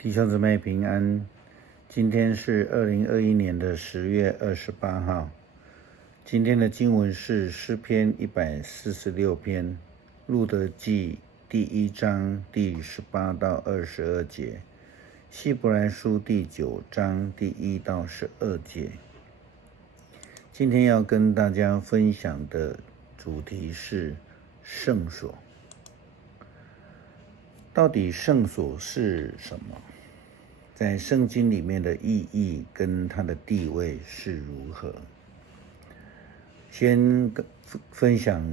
弟兄姊妹平安，今天是2021年的10月28号。今天的经文是诗篇146篇，路得记第1章第18到22节，希伯来书第9章第1到12节。今天要跟大家分享的主题是圣所。到底圣所是什么？在圣经里面的意义跟它的地位是如何？先分享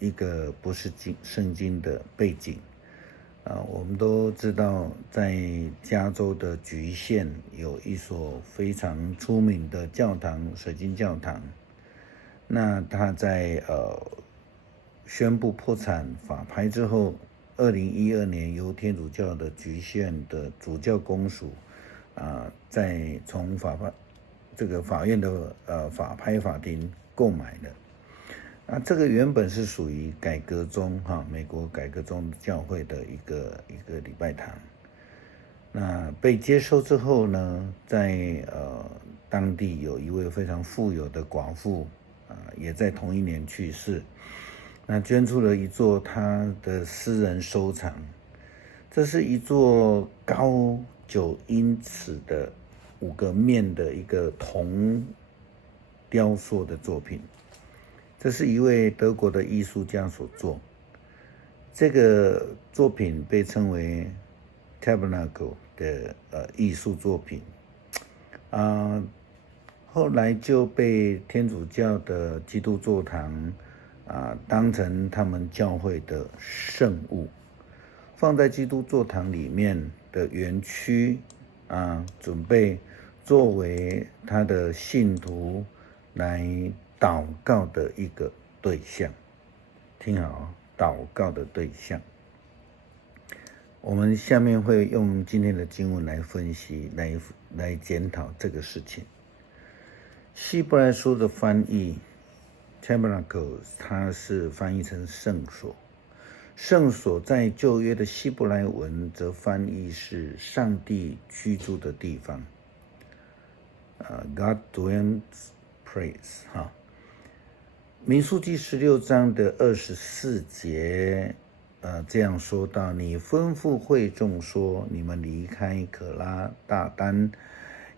一个不是圣经的背景。我们都知道，在加州的橘县有一所非常出名的教堂——水晶教堂。那它在宣布破产法拍之后，2012年由天主教的橘县的主教公署在从法院的法拍法庭购买的。这个原本是属于改革宗美国改革宗教会的一个礼拜堂。那被接收之后呢，在当地有一位非常富有的寡妇也在同一年去世。那捐出了一座他的私人收藏，这是一座高9英尺的5个面的一个铜雕塑的作品。这是一位德国的艺术家所做，这个作品被称为 Tabernacle 的艺术作品，后来就被天主教的基督座堂当成他们教会的圣物，放在基督座堂里面的园区准备作为他的信徒来祷告的一个对象。听好，祷告的对象。我们下面会用今天的经文来分析，来检讨这个事情。希伯来书的翻译 Tabernacle， 它是翻译成圣所。圣所在旧约的希伯来文则翻译是上帝居住的地方，God dwells place民数记16章的24节这样说到：你吩咐会众说，你们离开可拉大丹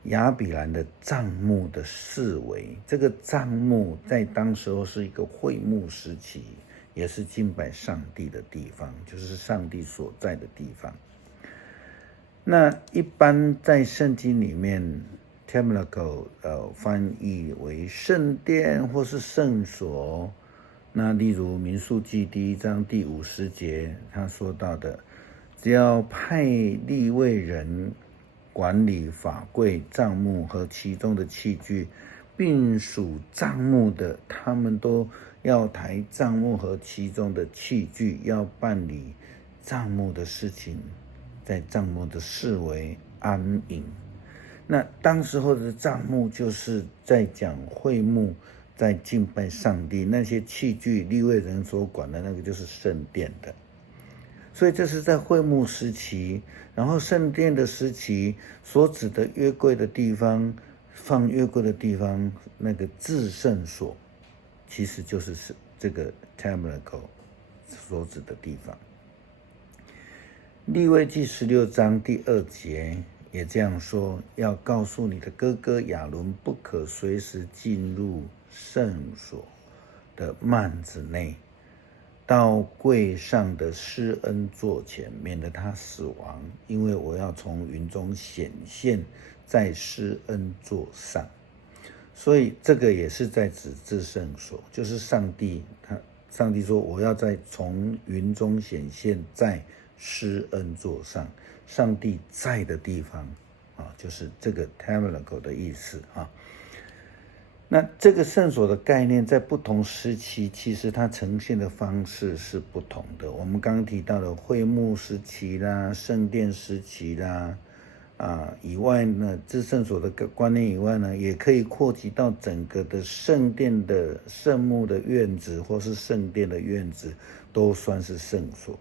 亚比兰的帐幕的四围。这个帐幕在当时候是一个会幕时期，也是敬拜上帝的地方，就是上帝所在的地方。那一般在圣经里面 Tabernacle 翻译为圣殿或是圣所。那例如民数记第1章第50节他说到的，只要派利未人管理法柜、帐幕和其中的器具，并属帐幕的，他们都要抬帐幕和其中的器具，要办理帐幕的事情，在帐幕的四围安营。那当时候的帐幕就是在讲会幕，在敬拜上帝，那些器具利未人所管的那个就是圣殿的。所以这是在会幕时期，然后圣殿的时期所指的约柜的地方，放约柜的地方，那个至圣所其实就是这个 Tabernacle 所指的地方。利未记16章第2节也这样说，要告诉你的哥哥亚伦，不可随时进入圣所的幔子内，到柜上的施恩座前，免得他死亡，因为我要从云中显现在施恩座上。所以这个也是在指至圣所，就是上帝说，我要从云中显现在施恩座上，上帝在的地方就是这个 Tabernacle 的意思那这个圣所的概念在不同时期其实它呈现的方式是不同的。我们刚刚提到的会幕时期啦、圣殿时期啦以外呢，至圣所的观念以外呢，也可以扩及到整个的圣殿的圣幕的院子或是圣殿的院子，都算是圣所。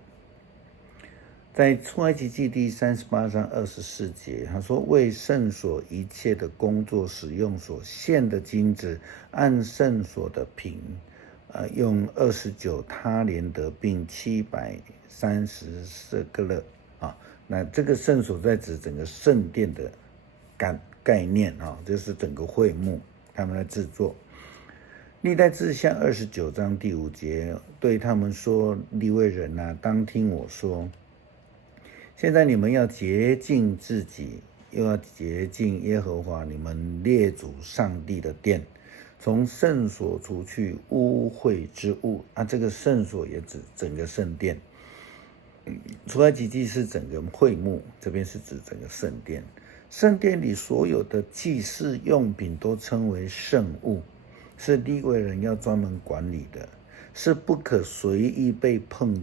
在出埃及记第38章24节，他说：“为圣所一切的工作使用所献的金子，按圣所的平，用29他连得，并730舍客勒。”那这个圣所在指整个圣殿的概念就是整个会幕他们来制作。历代志下29章第5节对他们说：“利未人啊，当听我说。现在你们要洁净自己，又要洁净耶和华你们列祖上帝的殿，从圣所除去污秽之物。”这个圣所也指整个圣殿。出埃及记是整个会幕，这边是指整个圣殿。圣殿里所有的祭祀用品都称为圣物，是利未人要专门管理的，是不可随意被碰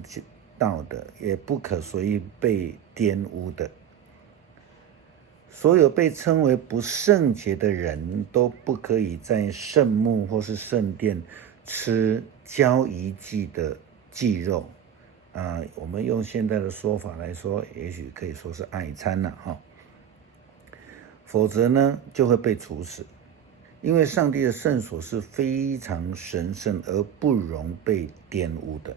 到的，也不可随意被玷污的。所有被称为不圣洁的人都不可以在圣幕或是圣殿吃交易祭的祭肉。我们用现在的说法来说，也许可以说是爱餐了否则呢就会被处死。因为上帝的圣所是非常神圣而不容被玷污的。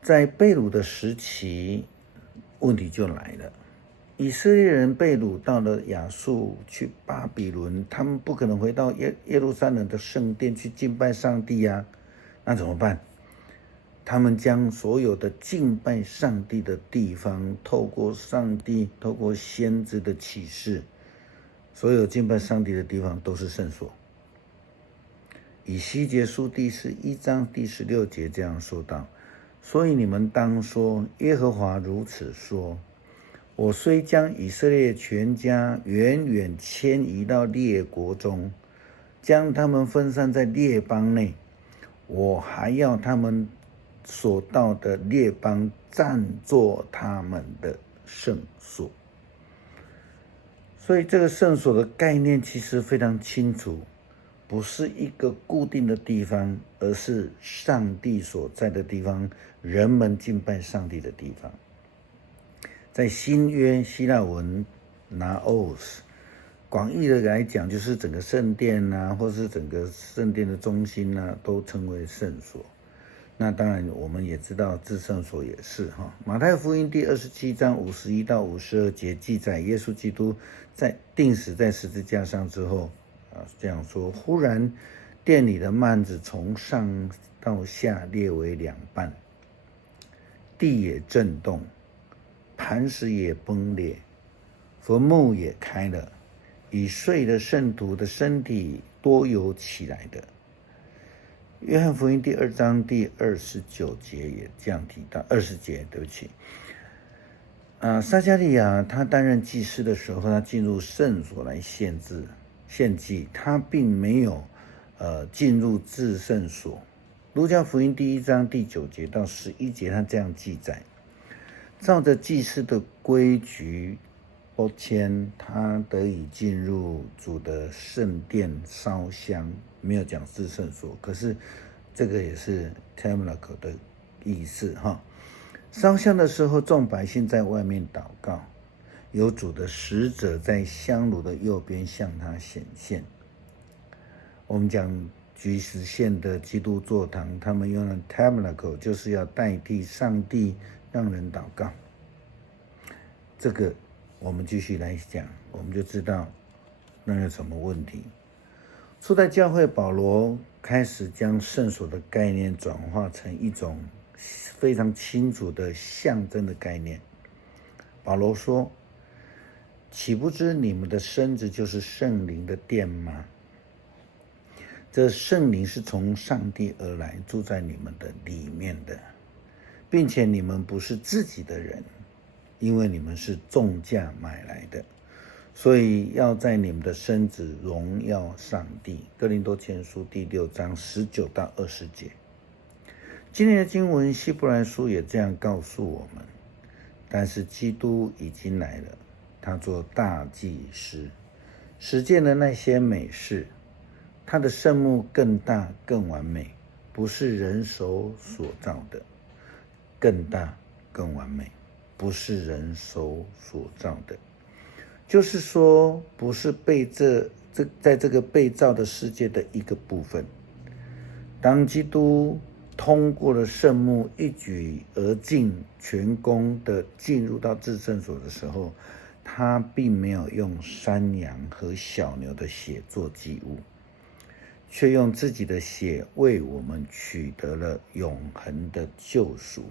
在被掳的时期，问题就来了。以色列人被掳到了亚述，去巴比伦，他们不可能回到耶路撒冷的圣殿去敬拜上帝啊，那怎么办？他们将所有的敬拜上帝的地方，透过上帝，透过先知的启示，所有敬拜上帝的地方都是圣所。以西结书第11章第16节这样说道：“所以你们当说，耶和华如此说：我虽将以色列全家远远迁移到列国中，将他们分散在列邦内，我还要他们所到的列邦暂作他们的圣所。”所以这个圣所的概念其实非常清楚，不是一个固定的地方，而是上帝所在的地方，人们敬拜上帝的地方。在新约希腊文 naos， 广义的来讲，就是整个圣殿或是整个圣殿的中心都称为圣所。那当然我们也知道至圣所也是马太福音第27章51到52节记载，耶稣基督在钉死在十字架上之后这样说：忽然殿里的幔子从上到下裂为两半，地也震动，磐石也崩裂，坟墓也开了，已睡的圣徒的身体多有起来的。约翰福音第2章第29节也这样提到，20节，对不起。撒迦利亚他担任祭司的时候，他进入圣所来献祭，他并没有进入至圣所。路加福音第1章第9节到11节，他这样记载：照着祭司的规矩不签，他得以进入主的圣殿烧香，没有讲至圣所，可是这个也是 tabernacle 的意思烧香的时候，众百姓在外面祷告，有主的使者在香炉的右边向他显现。我们讲局实现的基督座堂，他们用的 tabernacle 就是要代替上帝让人祷告。这个我们继续来讲，我们就知道那有什么问题。初代教会保罗开始将圣所的概念转化成一种非常清楚的象征的概念。保罗说：岂不知你们的身子就是圣灵的殿吗？这圣灵是从上帝而来，住在你们的里面的，并且你们不是自己的人，因为你们是重价买来的，所以要在你们的身子荣耀上帝。哥林多前书第6章19到20节。今天的经文希伯来书也这样告诉我们：但是基督已经来了，他做大祭司，实践了那些美事，他的圣幕更大更完美，不是人手所造的，更大更完美，不是人手所造的。就是说，不是在这个被造的世界的一个部分。当基督通过了圣幕，一举而尽，全功的进入到至圣所的时候，他并没有用山羊和小牛的血做祭物，却用自己的血为我们取得了永恒的救赎。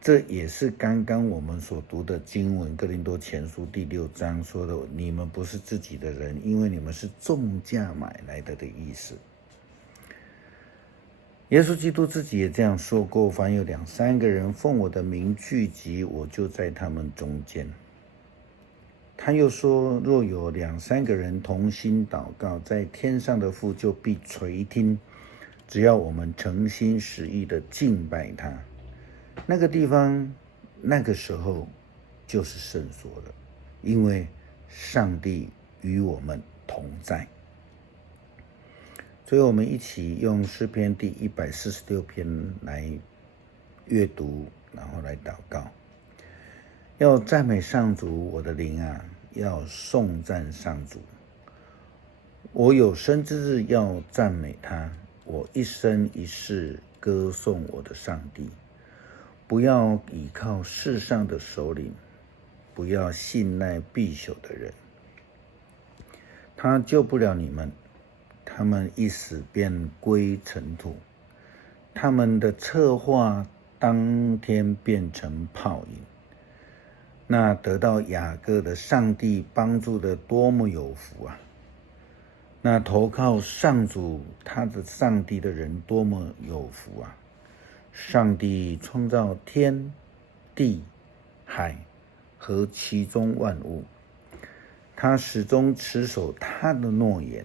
这也是刚刚我们所读的经文，哥林多前书第6章说的，你们不是自己的人，因为你们是重价买来的意思。耶稣基督自己也这样说过，凡有2、3个人奉我的名聚集，我就在他们中间。他又说，若有2、3个人同心祷告，在天上的父就必垂听，只要我们诚心实意的敬拜他。那个地方，那个时候就是圣所了，因为上帝与我们同在。所以我们一起用诗篇第146篇来阅读，然后来祷告。要赞美上主，我的灵啊，要颂赞上主。我有生之日要赞美他，我一生一世歌颂我的上帝。不要倚靠世上的首领，不要信赖必朽的人，他救不了你们，他们一死便归尘土，他们的策划当天变成泡影。那得到雅各的上帝帮助的多么有福啊！那投靠上主他的上帝的人多么有福啊！上帝创造天地海和其中万物，他始终持守他的诺言。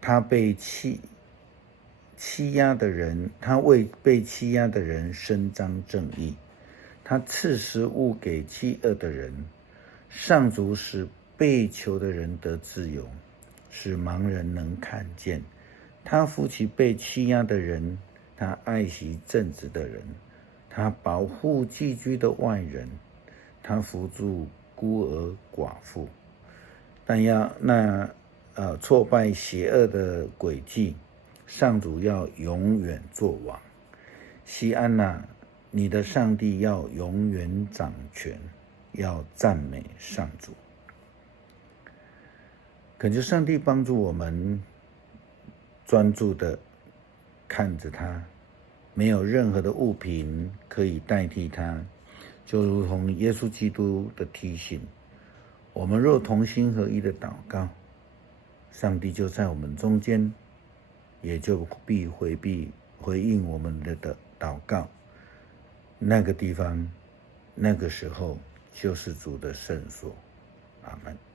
他被欺压的人，他为被欺压的人伸张正义，他赐食物给饥饿的人。上主使被囚的人得自由，使盲人能看见。他扶起被欺压的人，他爱惜正直的人，他保护寄居的外人，他扶助孤儿寡妇。但要挫败邪恶的诡计，上主要永远作王。西安哪，你的上帝要永远掌权，要赞美上主。恳求上帝帮助我们专注的看着他，没有任何的物品可以代替他，就如同耶稣基督的提醒，我们若同心合一的祷告，上帝就在我们中间，也就必回应我们的祷告。那个地方，那个时候就是主的圣所。阿们。